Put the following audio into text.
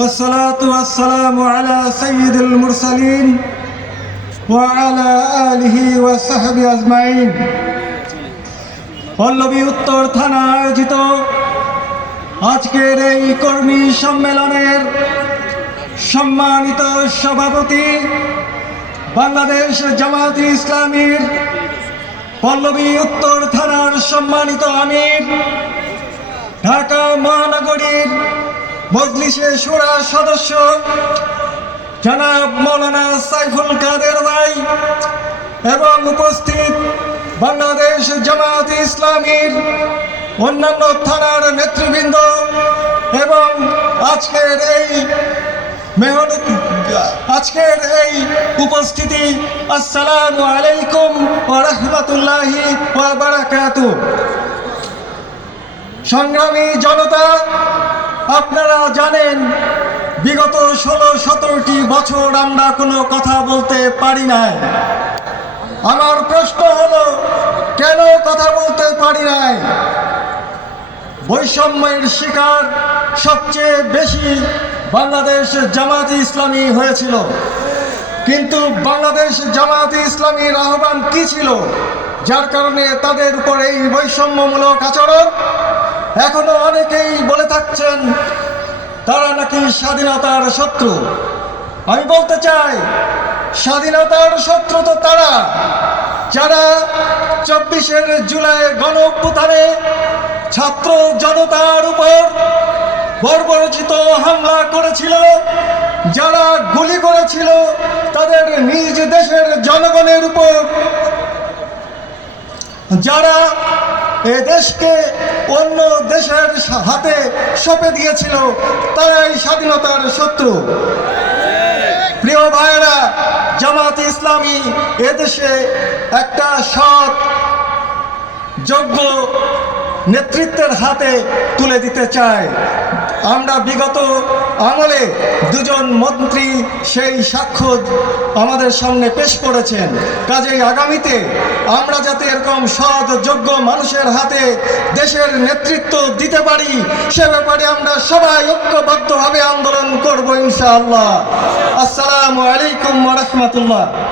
والصلاة والسلام على سيد المرسلين وعلى آله وصحبه أجمعين। পল্লবী উত্তর থানা আয়োজিত আজকের এই কর্মী সম্মেলনের সম্মানিত সভাপতি, বাংলাদেশ জামায়াতে ইসলামীর পল্লবী উত্তর থানার সম্মানিত আমির, ঢাকা মহানগরীর মজলিসে শুরা সদস্য জনাব মৌলানা সাইফুল কাদের ভাই এবং উপস্থিত বাংলাদেশ জামায়াতে ইসলামীর অন্যান্য থানার নেতৃবৃন্দ এবং আজকের এই উপস্থিতি, আসসালামু আলাইকুম ওয়া রাহমাতুল্লাহি ওয়া বারাকাতুহু। সংগ্রামী জনতা, আপনারা জানেন বিগত 16-17টি বছর আমরা কোনো কথা বলতে পারি নাই। আমার প্রশ্ন হলো, কেন কথা বলতে পারি নাই? বৈষম্যের শিকার সবচেয়ে বেশি বাংলাদেশ জামায়াতে ইসলামী হয়েছিল, কিন্তু বাংলাদেশ জামায়াতে ইসলামীর আহ্বান কি ছিল যার কারণে তাদের উপর এই বৈষম্যমূলক আচরণ? এখনো অনেকেই বলে থাকছেন তারা নাকি স্বাধীনতার শত্রু। আমি বলতে চাই, স্বাধীনতার শত্রু তো তারা যারা 24শে জুলাই গণ অভ্যুত্থানে ছাত্র জনতার উপর বর্বরোচিত হামলা করেছিল, যারা গুলি করেছিল তাদের নিজ দেশের জনগণের উপর, যারা এ দেশকে অন্য দেশের হাতে সঁপে দিয়েছিল, তারাই স্বাধীনতার শত্রু। প্রিয় ভাইয়েরা, জামায়াতে ইসলামী এদেশে একটা সৎ যোগ্য নেতৃত্বের হাতে তুলে দিতে চায়। আমরা বিগত আমলে দুজন মন্ত্রী সেই সাক্ষ্য আমাদের সামনে পেশ করেছেন। কাজেই আগামীতে আমরা যাতে এরকম সৎ যোগ্য মানুষের হাতে দেশের নেতৃত্ব দিতে পারি, সে ব্যাপারে আমরা সবাই ঐক্যবদ্ধভাবে আন্দোলন করব ইনশাআল্লাহ। আসসালামু আলাইকুম ওয়া রাহমাতুল্লাহ।